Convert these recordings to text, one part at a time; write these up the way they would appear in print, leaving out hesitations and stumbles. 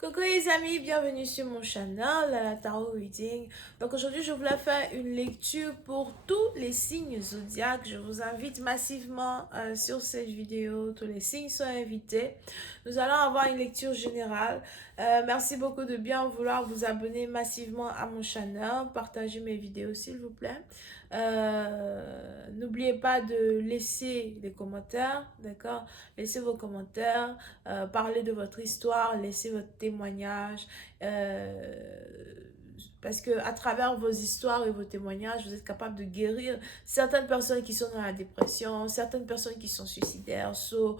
Coucou les amis, bienvenue sur mon channel, la Tarot Reading. Donc aujourd'hui, je voulais faire une lecture pour tous les signes zodiaques. Je vous invite massivement sur cette vidéo. Tous les signes sont invités. Nous allons avoir une lecture générale. Merci beaucoup de bien vouloir vous abonner massivement à mon channel. Partagez mes vidéos s'il vous plaît. N'oubliez pas de laisser des commentaires, d'accord? Laissez vos commentaires. Parlez de votre histoire, laissez votre témoignage, parce que à travers vos histoires et vos témoignages, vous êtes capable de guérir certaines personnes qui sont dans la dépression, certaines personnes qui sont suicidaires. So,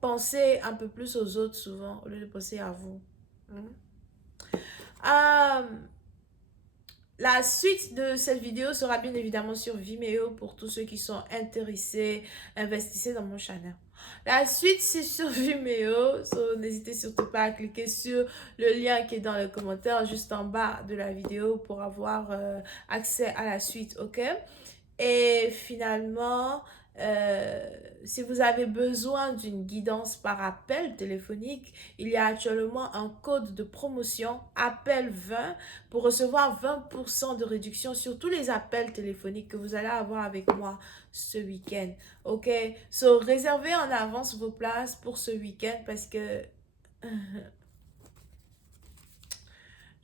pensez un peu plus aux autres souvent au lieu de penser à vous. Euh, la suite de cette vidéo sera bien évidemment sur Vimeo pour tous ceux qui sont intéressés, investissez dans mon channel. La suite, c'est sur Vimeo. So, n'hésitez surtout pas à cliquer sur le lien qui est dans le commentaire juste en bas de la vidéo pour avoir accès à la suite, ok? Et finalement, si vous avez besoin d'une guidance par appel téléphonique, il y a actuellement un code de promotion appel 20 pour recevoir 20% de réduction sur tous les appels téléphoniques que vous allez avoir avec moi ce week-end. Ok? So, réservez en avance vos places pour ce week-end parce que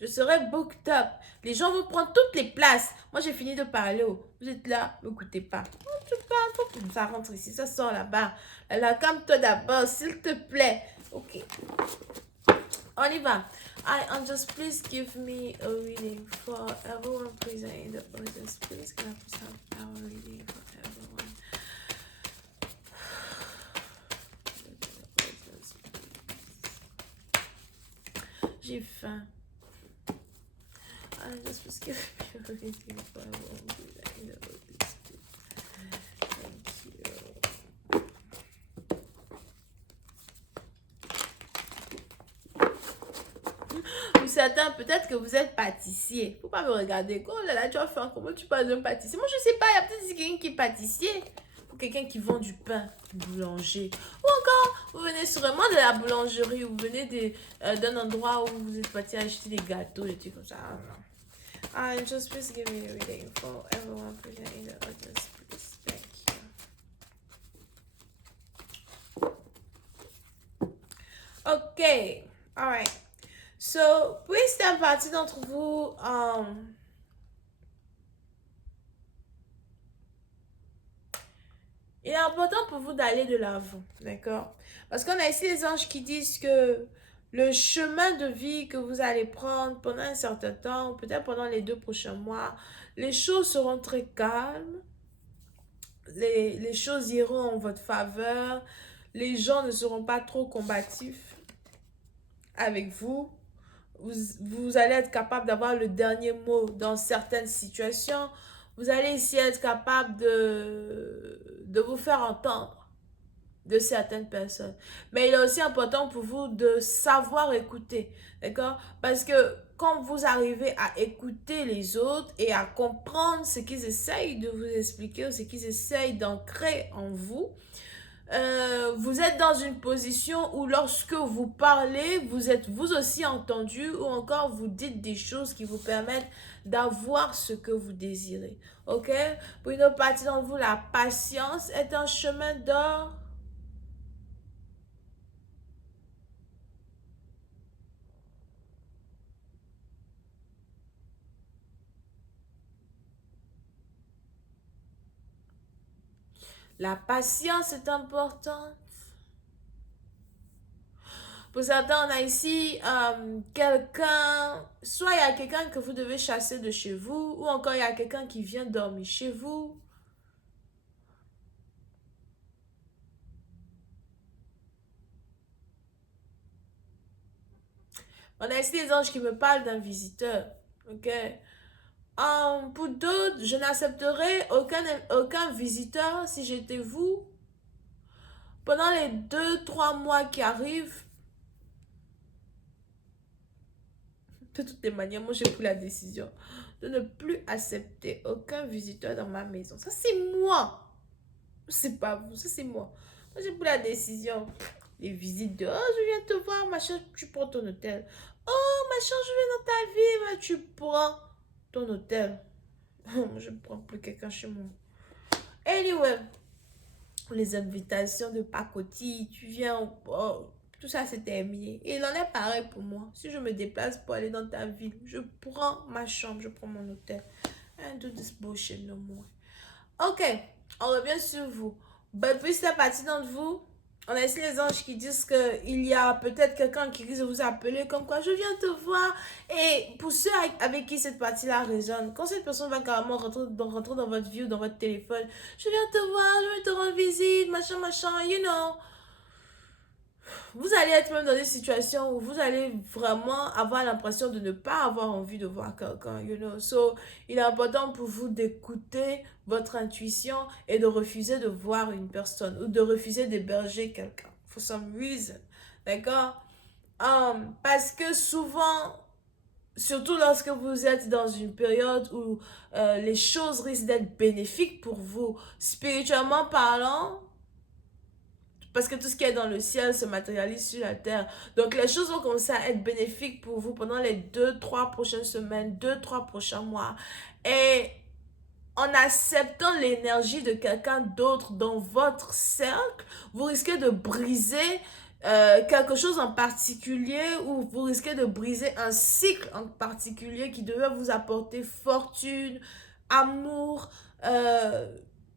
je serai booked up. Les gens vont prendre toutes les places. Moi, j'ai fini de parler. Oh. Vous êtes là, ne m'écoutez pas. Tu parles, ça rentre ici, ça sort là-bas. Là, calme-toi d'abord, s'il te plaît. Ok, on y va. And just please give me a reading for everyone present in the audience. Please can I please have our reading for everyone? J'ai faim. And just please give me a reading for everyone present in the audience. Thank you. Pour certains, peut-être que vous êtes pâtissier. Faut pas me regarder. Oh là là, tu as faim. Comment tu parles d'un pâtissier? Moi, je sais pas. Il y a peut-être quelqu'un qui est pâtissier. Ou quelqu'un qui vend du pain. Boulanger. Ou encore, vous venez sûrement de la boulangerie. Ou vous venez d'un endroit où vous êtes parti acheter des gâteaux. Des trucs comme ça. Ah, non. And just please give me a reading for everyone present in the audience, please. Thank you. Ok. Alright. So, pour certaines partie d'entre vous, il est important pour vous d'aller de l'avant, d'accord? Parce qu'on a ici les anges qui disent que le chemin de vie que vous allez prendre pendant un certain temps, peut-être pendant les 2 prochains mois, les choses seront très calmes, les choses iront en votre faveur, les gens ne seront pas trop combatifs avec vous. Vous allez être capable d'avoir le dernier mot dans certaines situations. Vous allez ici être capable de vous faire entendre de certaines personnes. Mais il est aussi important pour vous de savoir écouter, d'accord? Parce que quand vous arrivez à écouter les autres et à comprendre ce qu'ils essayent de vous expliquer ou ce qu'ils essayent d'ancrer en vous, vous êtes dans une position où lorsque vous parlez, vous êtes vous aussi entendu ou encore vous dites des choses qui vous permettent d'avoir ce que vous désirez. Ok? Pour une autre partie d'entre vous, la patience est un chemin d'or. La patience est importante. Pour certains, on a ici quelqu'un, soit il y a quelqu'un que vous devez chasser de chez vous, ou encore il y a quelqu'un qui vient dormir chez vous. On a ici des anges qui me parlent d'un visiteur. Ok? Pour d'autres, je n'accepterai aucun visiteur si j'étais vous. Pendant les 2-3 mois qui arrivent, de toutes les manières, moi j'ai pris la décision de ne plus accepter aucun visiteur dans ma maison. Ça c'est moi. C'est pas vous, ça c'est moi. Moi j'ai pris la décision. les visites de, oh, je viens te voir, machin, tu prends ton hôtel. Oh, machin, je viens dans ta vie, mais tu prends ton hôtel. Je ne prends plus quelqu'un chez moi. Anyway, les invitations de pacotille, tu viens, oh, tout ça c'est terminé. Et il en est pareil pour moi. Si je me déplace pour aller dans ta ville, je prends ma chambre, je prends mon hôtel. I do this bullshit no more. Ok, on revient sur vous. But puis c'est partie d'entre vous. On a ici les anges qui disent qu'il y a peut-être quelqu'un qui risque de vous appeler comme quoi je viens te voir. Et pour ceux avec qui cette partie-là résonne, quand cette personne va carrément rentrer dans votre vie ou dans votre téléphone, je viens te voir, je viens te rendre visite, machin, machin, you know. Vous allez être même dans des situations où vous allez vraiment avoir l'impression de ne pas avoir envie de voir quelqu'un, you know. So, il est important pour vous d'écouter votre intuition et de refuser de voir une personne ou de refuser d'héberger quelqu'un. For some reason. D'accord? Parce que souvent, surtout lorsque vous êtes dans une période où les choses risquent d'être bénéfiques pour vous, spirituellement parlant, parce que tout ce qui est dans le ciel se matérialise sur la terre. Donc les choses vont commencer à être bénéfiques pour vous pendant les 2-3 prochaines semaines, 2-3 prochains mois. Et en acceptant l'énergie de quelqu'un d'autre dans votre cercle, vous risquez de briser quelque chose en particulier ou vous risquez de briser un cycle en particulier qui devait vous apporter fortune, amour,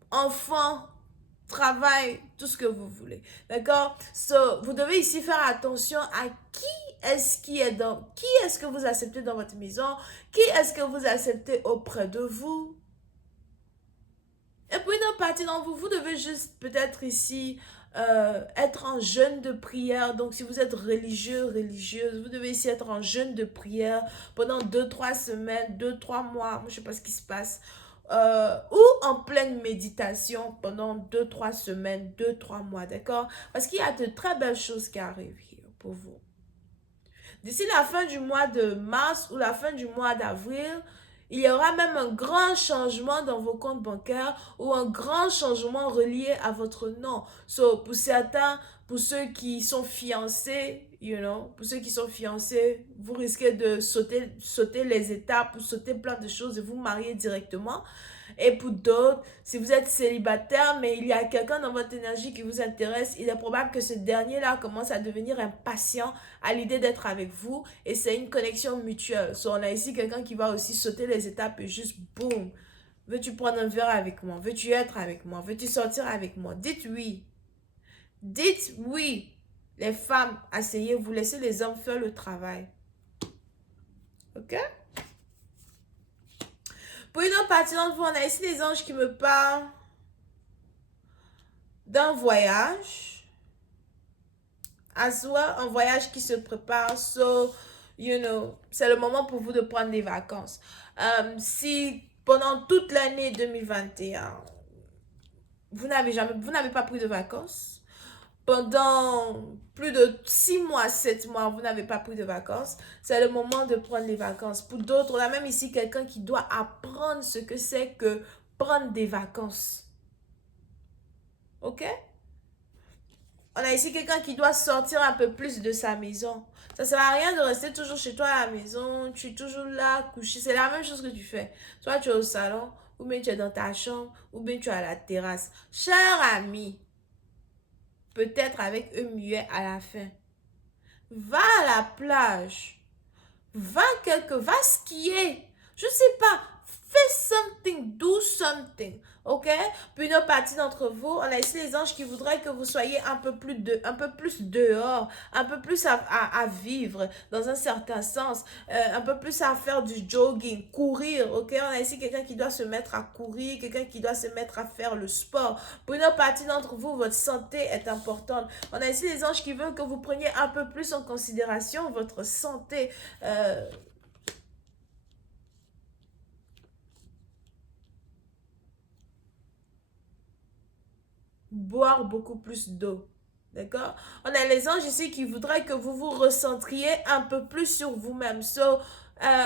enfant, travail, tout ce que vous voulez. D'accord? So, vous devez ici faire attention à qui est-ce que vous acceptez dans votre maison, qui est-ce que vous acceptez auprès de vous. Et puis, une partie d'entre vous, vous devez juste peut-être ici être en jeûne de prière. Donc, si vous êtes religieux, religieuse, vous devez ici être en jeûne de prière pendant 2-3 semaines, 2-3 mois. Moi, je ne sais pas ce qui se passe. Ou en pleine méditation pendant 2-3 semaines, 2-3 mois, d'accord? Parce qu'il y a de très belles choses qui arrivent hier pour vous. D'ici la fin du mois de mars ou la fin du mois d'avril, il y aura même un grand changement dans vos comptes bancaires ou un grand changement relié à votre nom. So, pour certains, pour ceux qui sont fiancés, you know, pour ceux qui sont fiancés, vous risquez de sauter les étapes ou sauter plein de choses et vous marier directement. Et pour d'autres, si vous êtes célibataire, mais il y a quelqu'un dans votre énergie qui vous intéresse, il est probable que ce dernier-là commence à devenir impatient à l'idée d'être avec vous. Et c'est une connexion mutuelle. So, on a ici quelqu'un qui va aussi sauter les étapes et juste boum. Veux-tu prendre un verre avec moi? Veux-tu être avec moi? Veux-tu sortir avec moi? Dites oui. Dites oui. Les femmes, asseyez-vous. Laissez les hommes faire le travail. Ok? Pour une autre partie d'entre vous, on a ici des anges qui me parlent d'un voyage. As well, un voyage qui se prépare. So, you know, c'est le moment pour vous de prendre des vacances. Si pendant toute l'année 2021, vous n'avez pas pris de vacances, pendant plus de 6 mois, 7 mois, vous n'avez pas pris de vacances, c'est le moment de prendre les vacances. Pour d'autres, on a même ici quelqu'un qui doit apprendre ce que c'est que prendre des vacances. Ok? On a ici quelqu'un qui doit sortir un peu plus de sa maison. Ça ne sert à rien de rester toujours chez toi à la maison. Tu es toujours là, couché. C'est la même chose que tu fais. Soit tu es au salon, ou bien tu es dans ta chambre, ou bien tu es à la terrasse. Cher ami, peut-être avec un muet à la fin. Va à la plage. Va skier. Je ne sais pas. Fais something. Do something. Ok? Puis une partie d'entre vous, on a ici les anges qui voudraient que vous soyez un peu plus dehors, un peu plus à vivre dans un certain sens, un peu plus à faire du jogging, courir, ok? On a ici quelqu'un qui doit se mettre à courir, quelqu'un qui doit se mettre à faire le sport. Pour une partie d'entre vous, votre santé est importante. On a ici les anges qui veulent que vous preniez un peu plus en considération votre santé. Boire beaucoup plus d'eau. D'accord? On a les anges ici qui voudraient que vous vous recentriez un peu plus sur vous-même. So,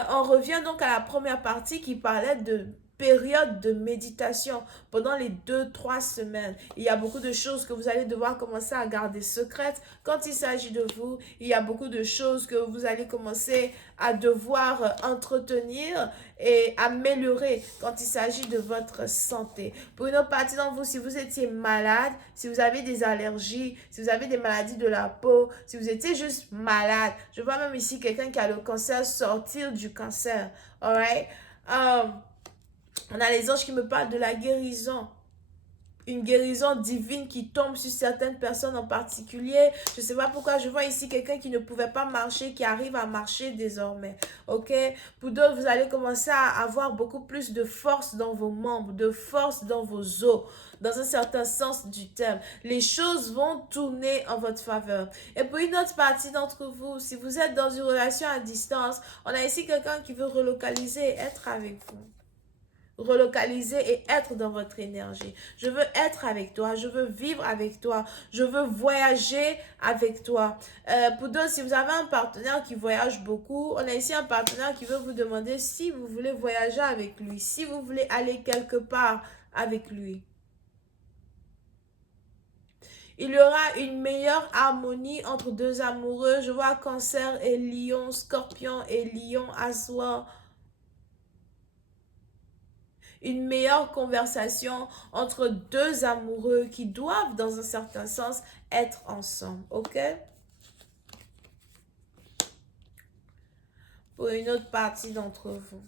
on revient donc à la première partie qui parlait de période de méditation pendant les 2-3 semaines. Il y a beaucoup de choses que vous allez devoir commencer à garder secrètes quand il s'agit de vous. Il y a beaucoup de choses que vous allez commencer à devoir entretenir et améliorer quand il s'agit de votre santé. Pour une autre partie d'entre vous, si vous étiez malade, si vous avez des allergies, si vous avez des maladies de la peau, si vous étiez juste malade, je vois même ici quelqu'un qui a le cancer sortir du cancer. Alright? On a les anges qui me parlent de la guérison. Une guérison divine qui tombe sur certaines personnes en particulier. Je ne sais pas pourquoi je vois ici quelqu'un qui ne pouvait pas marcher, qui arrive à marcher désormais. Ok? Pour d'autres, vous allez commencer à avoir beaucoup plus de force dans vos membres, de force dans vos os, dans un certain sens du terme. Les choses vont tourner en votre faveur. Et pour une autre partie d'entre vous, si vous êtes dans une relation à distance, on a ici quelqu'un qui veut relocaliser et être avec vous. Relocaliser et être dans votre énergie. Je veux être avec toi, je veux vivre avec toi, je veux voyager avec toi. Pour d'autres, si vous avez un partenaire qui voyage beaucoup, on a ici un partenaire qui veut vous demander si vous voulez voyager avec lui, si vous voulez aller quelque part avec lui. Il y aura une meilleure harmonie entre deux amoureux. Je vois Cancer et Lion, Scorpion et Lion, Assoir. Une meilleure conversation entre deux amoureux qui doivent, dans un certain sens, être ensemble. OK? Pour une autre partie d'entre vous.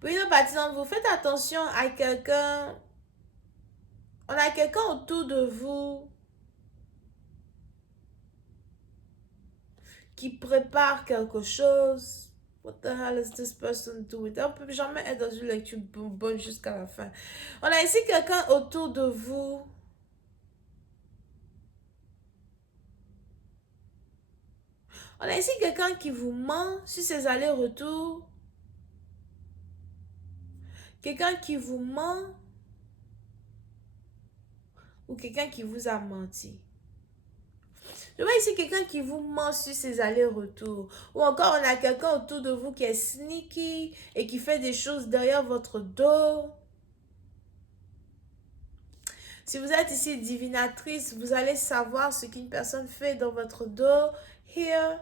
Pour une autre partie d'entre vous, faites attention à quelqu'un. On a quelqu'un autour de vous qui prépare quelque chose. What the hell is this person doing? On ne peut jamais être dans une lecture bonne jusqu'à la fin. On a ici quelqu'un autour de vous. On a ici quelqu'un qui vous ment sur ses allers-retours. Quelqu'un qui vous ment ou quelqu'un qui vous a menti. Je vois ici quelqu'un qui vous ment sur ses allers-retours. Ou encore, on a quelqu'un autour de vous qui est sneaky et qui fait des choses derrière votre dos. Si vous êtes ici divinatrice, vous allez savoir ce qu'une personne fait dans votre dos. Here.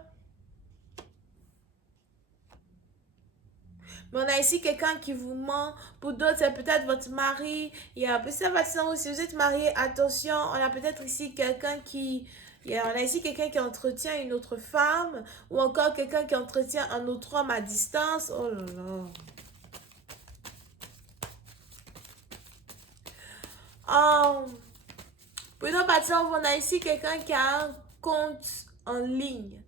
Mais on a ici quelqu'un qui vous ment. Pour d'autres, c'est peut-être votre mari. Il y a peut-être, si vous êtes marié, attention, on a peut-être ici quelqu'un qui... on a ici quelqu'un qui entretient une autre femme. Ou encore quelqu'un qui entretient un autre homme à distance. Oh là là. Pour une autre partie, on a ici quelqu'un qui a un compte en ligne.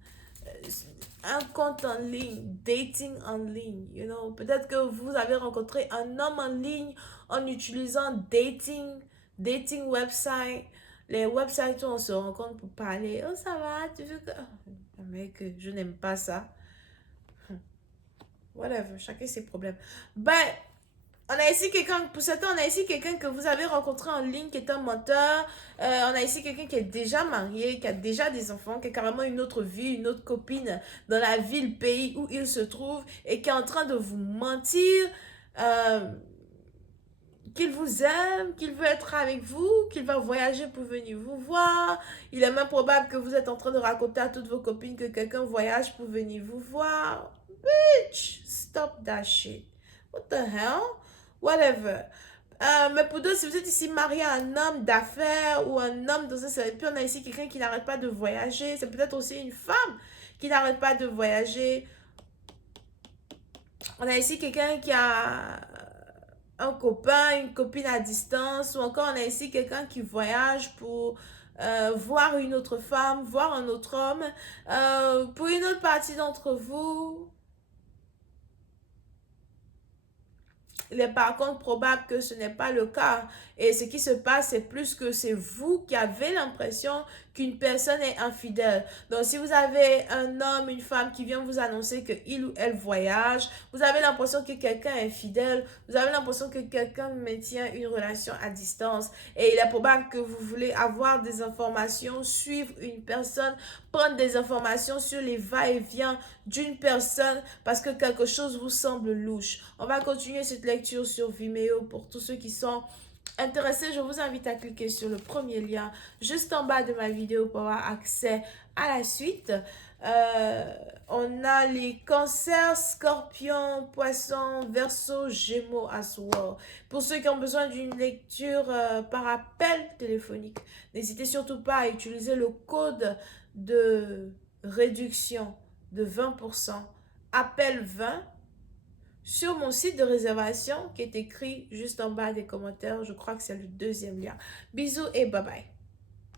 Un compte en ligne, dating en ligne, you know. Peut-être que vous avez rencontré un homme en ligne en utilisant dating website, les websites où on se rencontre pour parler. Oh, ça va, tu veux que... Oh, mec, je n'aime pas ça. Whatever, chacun ses problèmes. Ben, on a ici quelqu'un, pour certains, on a ici quelqu'un que vous avez rencontré en ligne qui est un menteur. On a ici quelqu'un qui est déjà marié, qui a déjà des enfants, qui a carrément une autre vie, une autre copine dans la ville, pays où il se trouve et qui est en train de vous mentir qu'il vous aime, qu'il veut être avec vous, qu'il va voyager pour venir vous voir. Il est même probable que vous êtes en train de raconter à toutes vos copines que quelqu'un voyage pour venir vous voir. Bitch, stop that shit. What the hell? Whatever. Mais pour d'autres, si vous êtes ici marié à un homme d'affaires ou un homme dans un... Puis on a ici quelqu'un qui n'arrête pas de voyager. C'est peut-être aussi une femme qui n'arrête pas de voyager. On a ici quelqu'un qui a un copain, une copine à distance. Ou encore on a ici quelqu'un qui voyage pour voir une autre femme, voir un autre homme. Pour une autre partie d'entre vous... il est par contre probable que ce n'est pas le cas. Et ce qui se passe, c'est plus que c'est vous qui avez l'impression qu'une personne est infidèle. Donc, si vous avez un homme, une femme qui vient vous annoncer qu'il ou elle voyage, vous avez l'impression que quelqu'un est fidèle, vous avez l'impression que quelqu'un maintient une relation à distance. Et il est probable que vous voulez avoir des informations, suivre une personne, prendre des informations sur les va-et-vient d'une personne parce que quelque chose vous semble louche. On va continuer cette lecture sur Vimeo pour tous ceux qui sont intéressés. Je vous invite à cliquer sur le premier lien juste en bas de ma vidéo pour avoir accès à la suite. On a les cancers, scorpions, poissons, verseau, gémeaux, assoir. Pour ceux qui ont besoin d'une lecture par appel téléphonique, n'hésitez surtout pas à utiliser le code de réduction de 20%, appel 20, sur mon site de réservation qui est écrit juste en bas des commentaires. Je crois que c'est le deuxième lien. Bisous et bye bye.